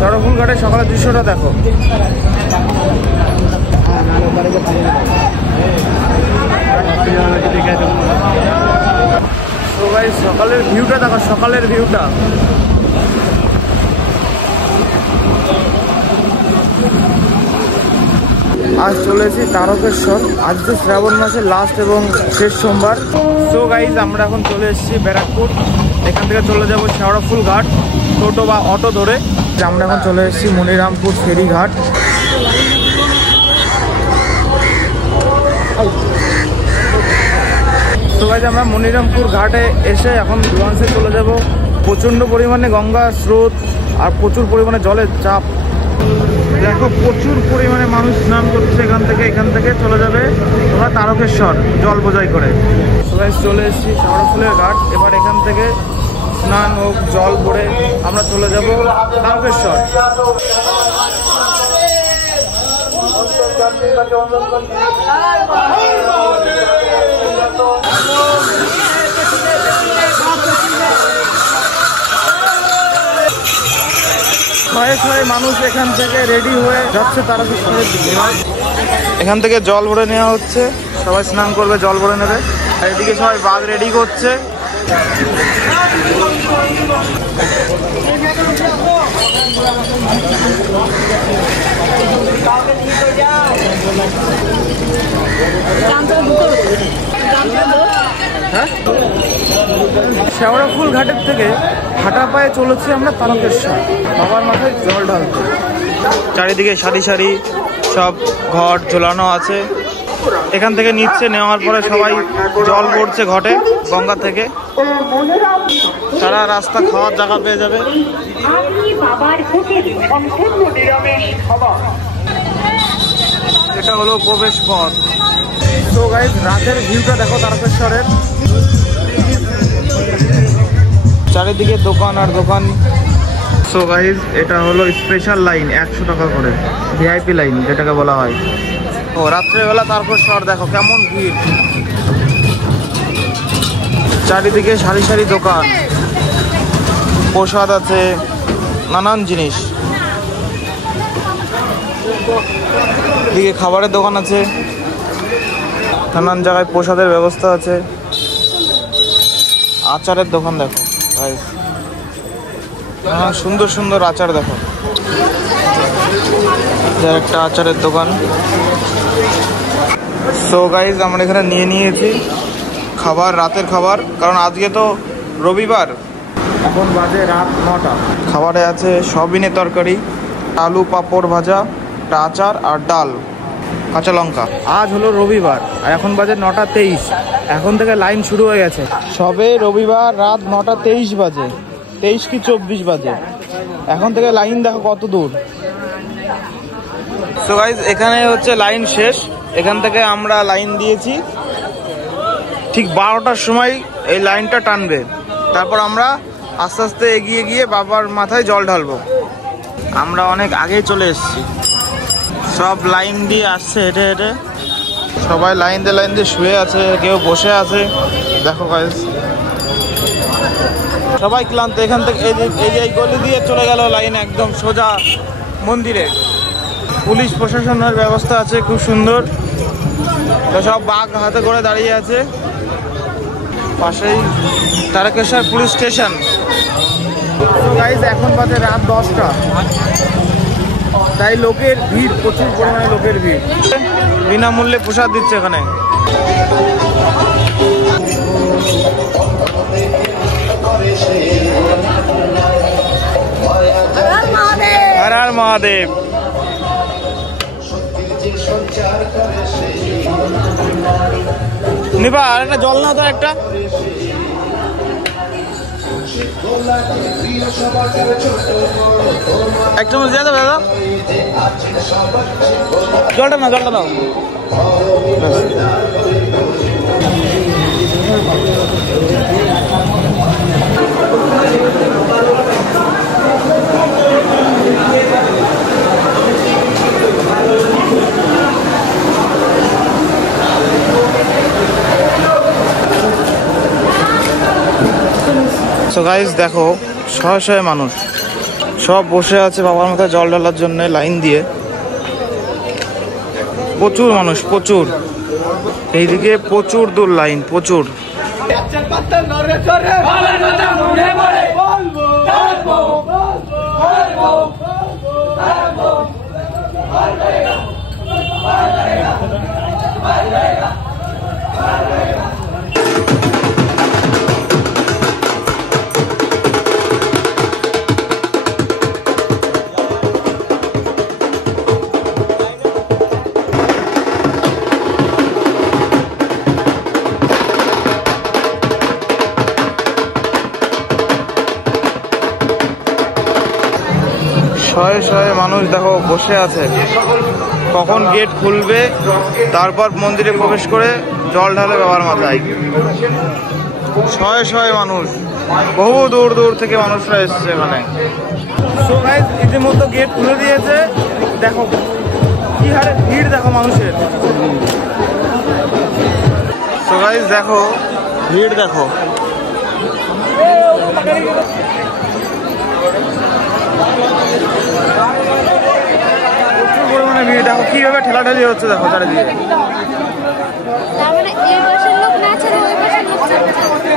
শেওড়াফুল ঘাটের সকালের দৃশ্যটা দেখো। তো ভাই সকালের ভিউটা দেখো, সকালের ভিউটা। আজ চলেছি তারকেশ্বর। আজ তো শ্রাবণ মাসের লাস্ট এবং শেষ সোমবার। সো গাইজ আমরা এখন চলে এসেছি ব্যারাকপুর। এখান থেকে চলে যাব শেওড়াফুল ঘাট টোটো বা অটো ধরে। আমরা এখন চলে এসেছি মনিরামপুর ফেরিঘাট। তো গাইজ আমরা মনিরামপুর ঘাটে এসে এখন লঞ্চে চলে যাব। প্রচণ্ড পরিমাণে গঙ্গা স্রোত আর প্রচুর পরিমাণে জলের চাপ। দেখো প্রচুর পরিমাণে মানুষ স্নান করছে। এখান থেকে চলে যাবে তোমরা তারকেশ্বর জল বোঝাই করে। সবাই চলে এসেছি শেওড়াফুলের ঘাট। এবার এখান থেকে স্নান হোক জল ভরে আমরা চলে যাব তারকেশ্বর। শয়ে শয়ে মানুষ এখান থেকে রেডি হয়ে যাচ্ছে তারকেশ্বরের দিকে। এখান থেকে জল ভরে নেওয়া হচ্ছে, সবাই স্নান করবে, জল ভরে নেবে। আর এদিকে সবাই বাঘ রেডি করছে। শেওড়াফুল ঘাটের থেকে হাঁটা পায়ে চলেছি আমরা তারকেশ্বর বাবার মাথায় জল ঢালতে। চারিদিকে সারি সারি সব ঘট ঝোলানো আছে। এখান থেকে নিচ্ছে, নেওয়ার পরে সবাই জল পড়ছে ঘটে গঙ্গা থেকে। সারা রাস্তা খাওয়ার জায়গা পেয়ে যাবে। এটা হলো প্রবেশ পথ। তো গাইজ রাতের ভিউটা দেখো তারকেশ্বরের। চারিদিকে দোকান আর দোকান। সো গাইজ এটা হলো স্পেশাল লাইন, 100 টাকা করে ভিআইপি লাইন যেটাকে বলা হয়। ও রাত্রেবেলা তারকেশ্বর দেখো কেমন ভিড়। চারিদিকে সারি সারি দোকান, প্রসাদ আছে, নানান জিনিস। এদিকে খাবারের দোকান আছে, নানান জায়গায় প্রসাদের ব্যবস্থা আছে। আচারের দোকান দেখো গাইস, সুন্দর সুন্দর আচার দেখো। একটা আচারের দোকান। সো গাইস আমরা এখানে নিয়ে নিয়েছি খাবার, রাতের খাবার, কারণ আজকে তো রবিবার। এখন বাজে রাত 9টা। খাবারে আছে সয়াবিনের তরকারি, আলু পাঁপড় ভাজা, আচার আর ডাল, কাঁচা লঙ্কা। আজ হলো রবিবার আর এখন বাজে 9টা 23। এখন থেকে লাইন শুরু হয়ে গেছে। সবে রবিবার রাত 9টা 23 বাজে, 23 কি 24 বাজে। এখন থেকে লাইন দেখো কত দূর। সো গাইস এখানে হচ্ছে লাইন শেষ। এখান থেকে আমরা লাইন দিয়েছি, ঠিক 12টার সময় এই লাইনটা টানবে। তারপর আমরা আস্তে আস্তে এগিয়ে গিয়ে বাবার মাথায় জল ঢালবো। আমরা অনেক আগে চলে এসেছি। সব লাইন দিয়ে আসছে হেঁটে হেঁটে। সবাই লাইন দিয়ে শুয়ে আছে, কেউ বসে আছে। দেখো গাইস সবাই ক্লান্ত। এখান থেকে এই গলি দিয়ে চলে গেল লাইন একদম সোজা মন্দিরে। পুলিশ প্রশাসনের ব্যবস্থা আছে খুব সুন্দর। সব বাঘ হাতে করে দাঁড়িয়ে আছে। পাশেই তারকেশ্বর পুলিশ স্টেশন। গাইস এখন বাজে রাত 10টা, তাই লোকের ভিড়, প্রচুর পরিমাণে লোকের ভিড়। বিনামূল্যে প্রসাদ দিচ্ছে এখানে। হর হর মহাদেব। নিবা আর একটা জল না তো একটা। একটা মধ্যে দিয়ে দাও, জলটা দাও। সো গাইস দেখো শয়ে শয়ে মানুষ, সব বসে আছে বাবার মাথায় জল ঢালার জন্য লাইন দিয়ে। প্রচুর মানুষ, প্রচুর। এইদিকে প্রচুর দূর লাইন, প্রচুর। শয়ে শয়ে মানুষ দেখো বসে আছে, কখন গেট খুলবে তারপর মন্দিরে প্রবেশ করে জল ঢালে বাবার মাথায়। শয়ে শয়ে মানুষ, বহু দূর দূর থেকে মানুষরা এসছে এখানে। সো গাইস, ইতিমধ্যে গেট খুলে দিয়েছে, দেখো কি হারে ভিড় দেখো মানুষের। সো গাইস দেখো ভিড় দেখো। প্রচুর পরিমাণে ভিড় দেখো, কিভাবে ঠেলাঠেলি হচ্ছে দেখো চারিদিকে। এই পাশের লোক নাচে, ওই পাশের লোক চাচ্ছে।